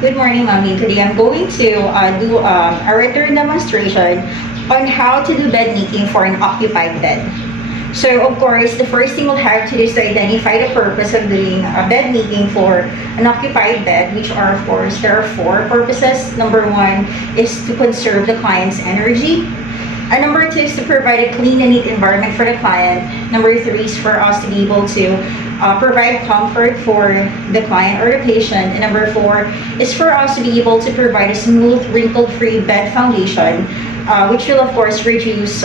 Good morning, Mommy. Today I'm going to do a return demonstration on how to do bed making for an occupied bed. So, of course, the first thing we'll have to do is to identify the purpose of doing bed making for an occupied bed, which are, of course, there are four purposes. Number one is to conserve the client's energy. And number two is to provide a clean and neat environment for the client. Number three is for us to be able to provide comfort for the client or the patient. And number four is for us to be able to provide a smooth, wrinkle-free bed foundation, which will of course reduce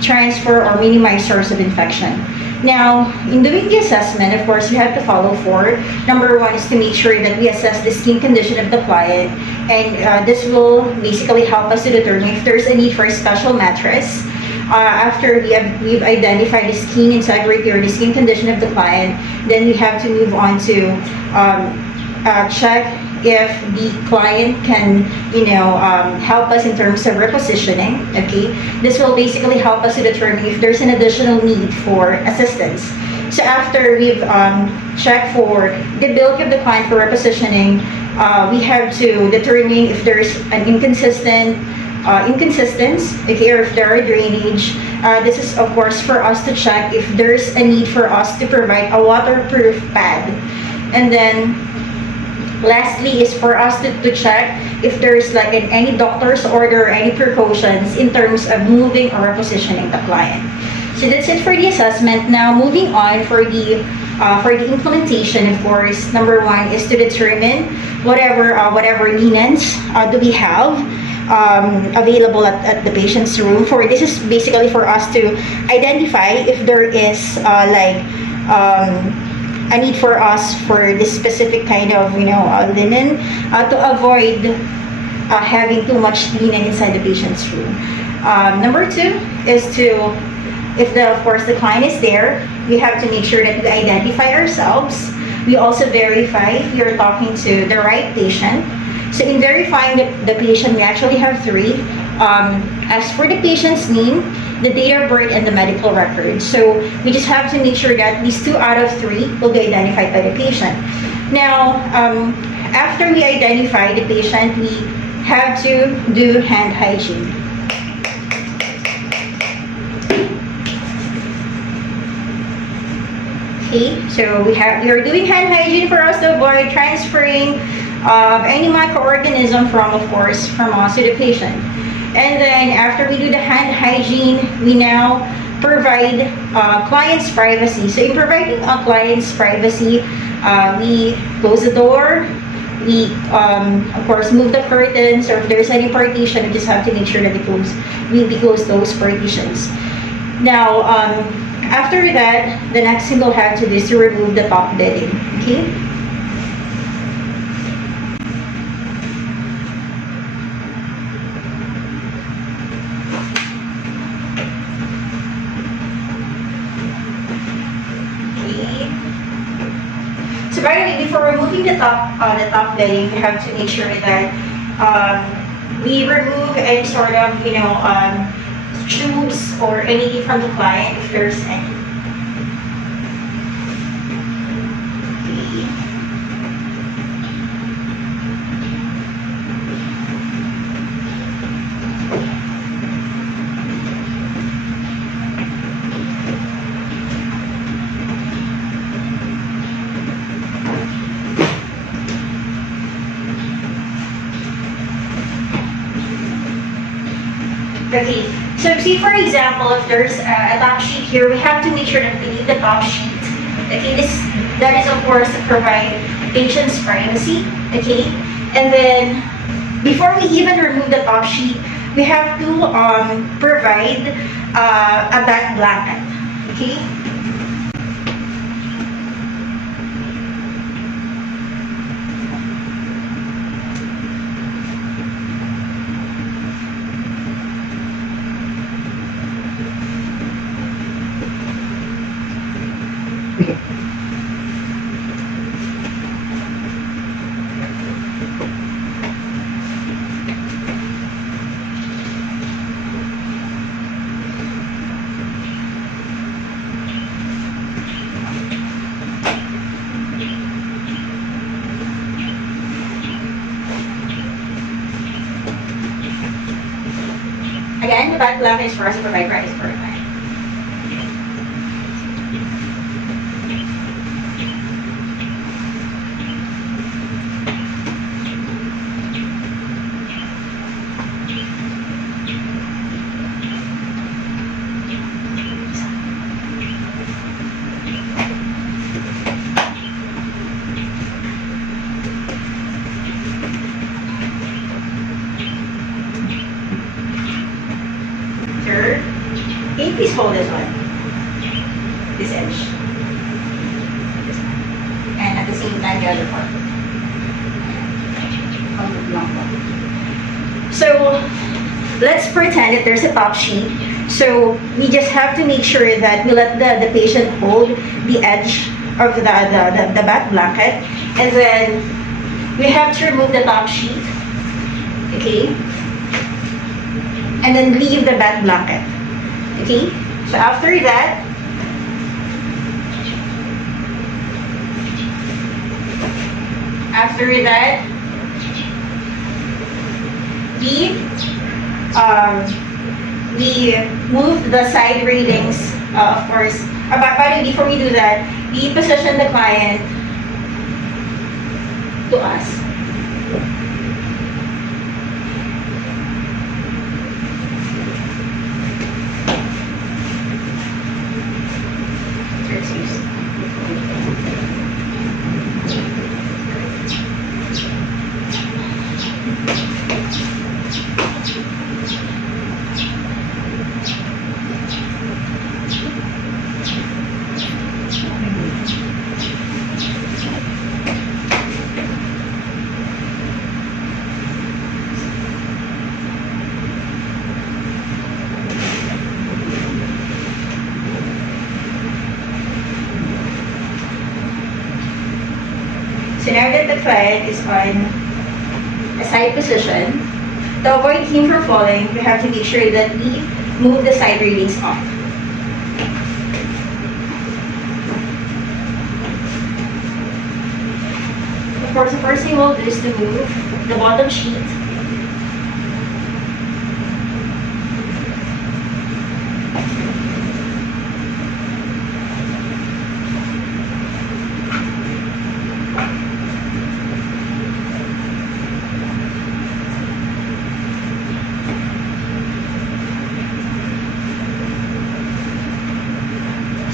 transfer or minimize source of infection. Now, in doing the assessment, of course, you have to follow four. Number one is to make sure that we assess the skin condition of the client, and this will basically help us to determine if there's a need for a special mattress. After we've identified the skin integrity or the skin condition of the client, then we have to move on to check if the client can, help us in terms of repositioning. Okay, this will basically help us to determine if there's an additional need for assistance. So after we've checked for the ability of the client for repositioning, we have to determine if there's an inconsistence, okay, or if there are drainage. This is of course for us to check if there's a need for us to provide a waterproof pad. And then lastly is for us to check if there's like any doctor's order or any precautions in terms of moving or repositioning the client. So that's it for the assessment. Now moving on for the implementation, of course, number one is to determine whatever linens do we have available at the patient's room. For this is basically for us to identify if there is a need for us for this specific kind of linen to avoid having too much linen inside the patient's room. Number two is to, if of course the client is there, we have to make sure that we identify ourselves. We also verify if you're talking to the right patient. So in verifying the patient, we actually have three. As for the patient's name, the date of birth, and the medical record. So we just have to make sure that these 2 out of 3 will be identified by the patient. Now, after we identify the patient, we have to do hand hygiene. Okay, so we are doing hand hygiene for us to avoid transferring any microorganism from us to the patient. And then after we do the hand hygiene, we now provide client's privacy. So in providing a client's privacy, we close the door, we of course move the curtains, or if there's any partition, we just have to make sure that we close those partitions. Now, after that, the next thing we'll have to do is to remove the top bedding. Okay? So by the way, before removing the top bedding, we have to make sure that we remove any sort of tubes or anything from the client if there's any. Okay, so see for example, if there's a top sheet here, we have to make sure that we leave the top sheet. Okay, that is of course to provide patient's privacy. Okay, and then before we even remove the top sheet, we have to provide a back blanket. Okay. back blanket is for us to provide privacy for our client. Sir, can you please hold this one? This edge. This one. And at the same time, the other part. Hold it long. So, let's pretend that there's a top sheet. So, we just have to make sure that we let the patient hold the edge of the back blanket. And then, we have to remove the top sheet. Okay? And then leave the back blanket. Okay? So after that, we move the side railings, of course. By the way, before we do that, we position the client to us. So now that the client is on a side position, to avoid him from falling, we have to make sure that we move the side railings off. Of course, the first thing we'll do is to move the bottom sheet.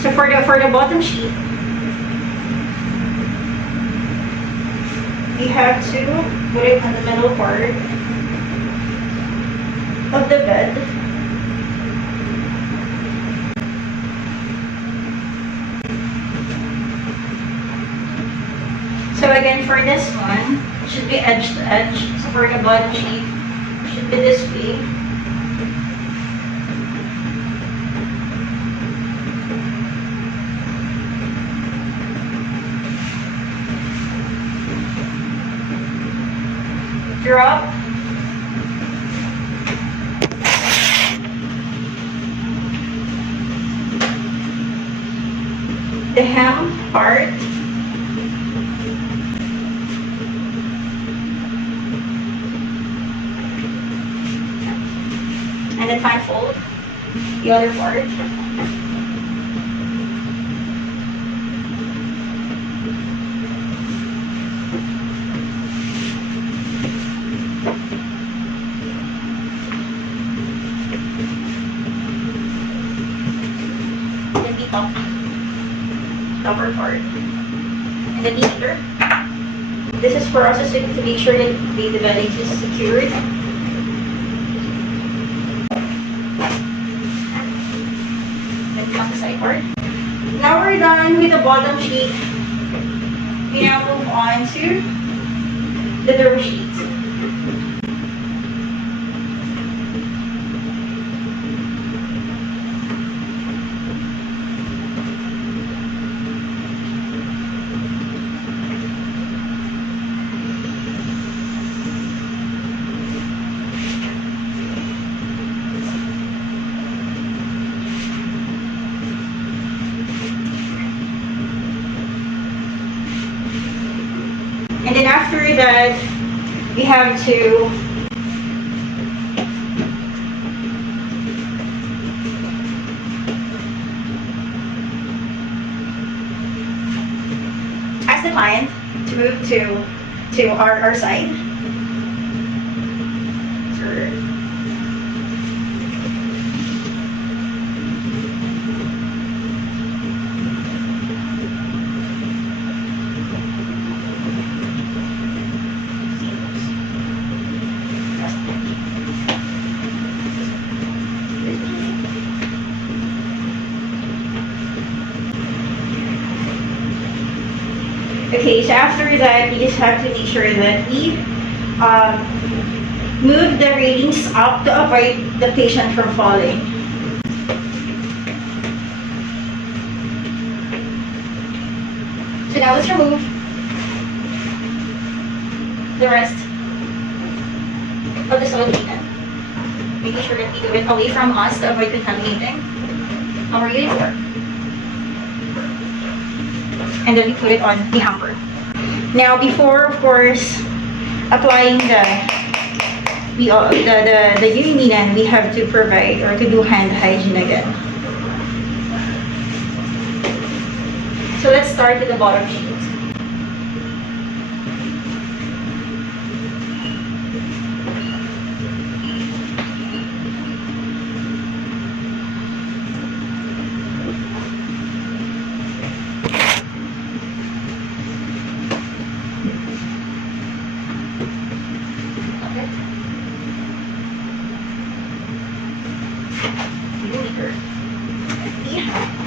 So for the bottom sheet, we have to put it on the middle part of the bed. So again, for this one, it should be edge to edge. So for the bottom sheet, it should be this way. Drop the hem part and then fine fold the other part. Upper part and the meter. This is for us to make sure that the bedding is secured. Then come the side part. Now we're done with the bottom sheet. We now move on to the derm sheet. And then after that, we have to the client to move to our side. Sure. Okay, so after that, we just have to make sure that we move the railings up to avoid the patient from falling. So now let's remove the rest of the solution. Making sure that we do it away from us to avoid contaminating our uniform. And then we put it on the hamper. Now, before, of course, applying the UV, we have to provide or to do hand hygiene again. So let's start with the bottom sheet.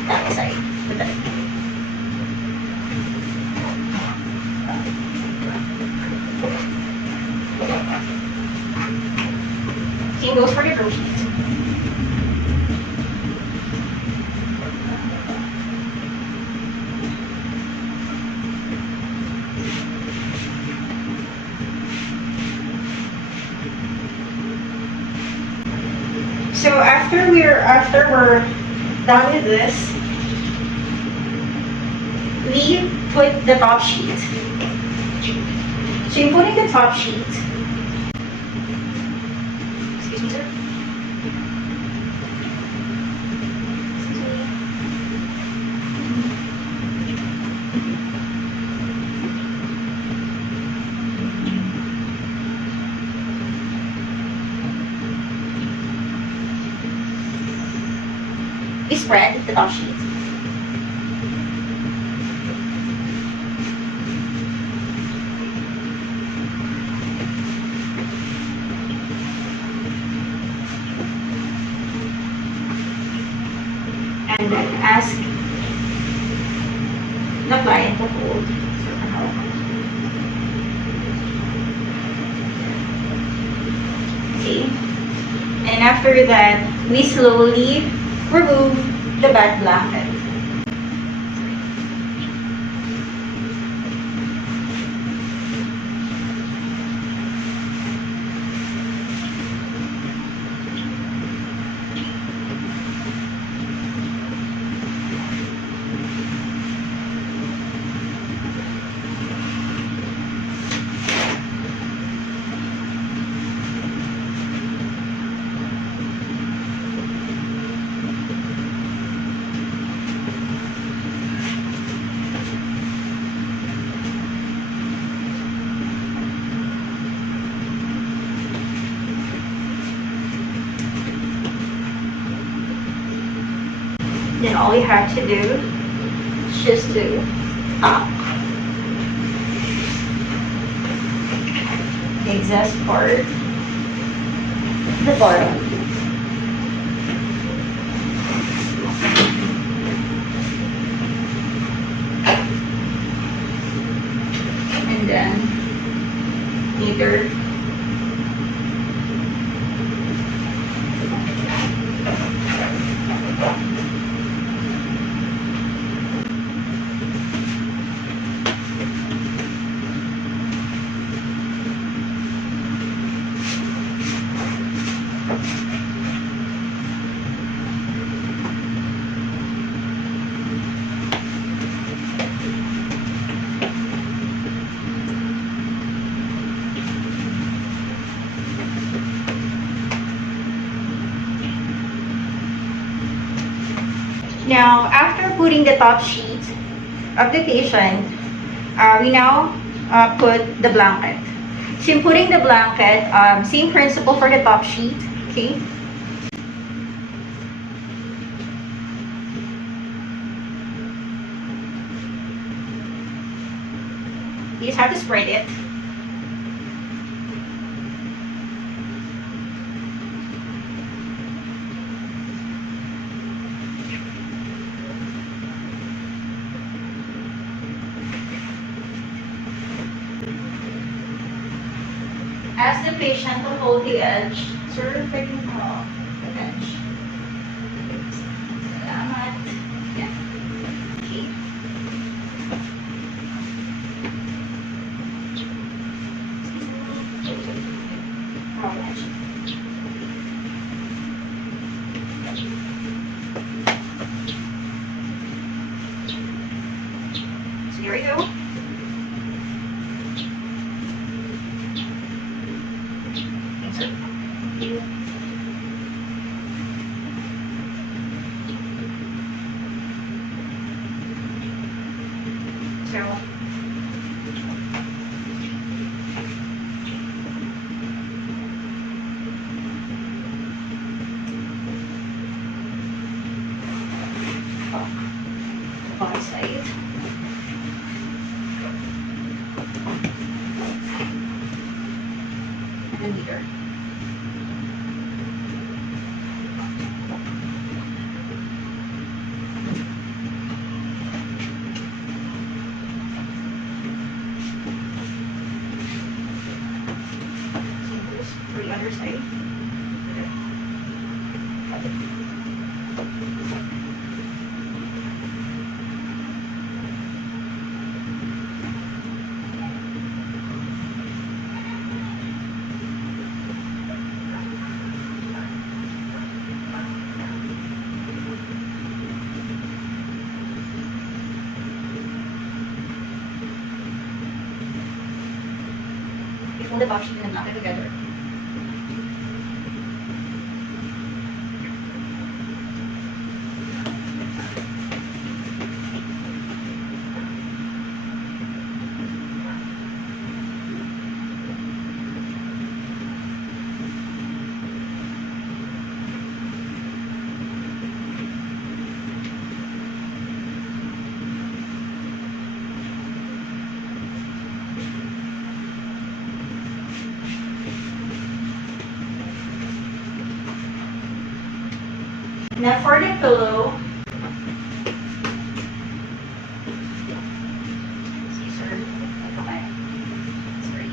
That side. Same goes for the row sheet. So after we're done with this, we put the top sheet. So you're putting the top sheet. Excuse me, sir. We spread the top sheet. And then ask the client to hold. Okay. And after that, we slowly remove the bed blanket. Then all you have to do is just to up the exhaust part, the bottom. And then either now, after putting the top sheet of the patient, we now put the blanket. So in putting the blanket, same principle for the top sheet, okay? You just have to spread it. Ask the patient to hold the edge. Sir, pwedeng mo the edge. Salamat. Yan. Okay. Wrong edge. So here we go. So, one side. And here. For the other side. We fold the top sheet and knock it together. Now for the pillow, scissor, okay. Sorry.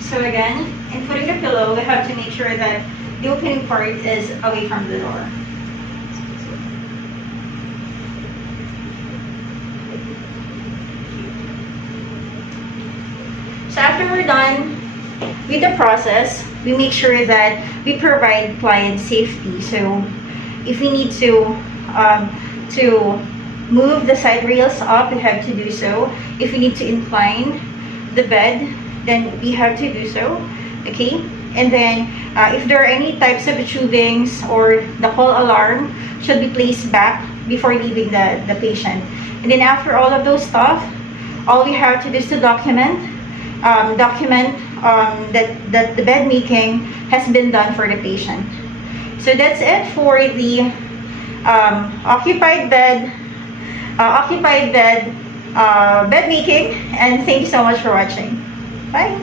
So again, in putting the pillow, we have to make sure that the opening part is away from the door. So after we're done with the process, we make sure that we provide client safety. So if we need to move the side rails up, we have to do so. If we need to incline the bed, then we have to do so, okay? And then if there are any types of tubings or the call alarm should be placed back before leaving the patient. And then after all of those stuff, all we have to do is to document that the bed making has been done for the patient. So that's it for the occupied bed bed making, and thank you so much for watching. Bye.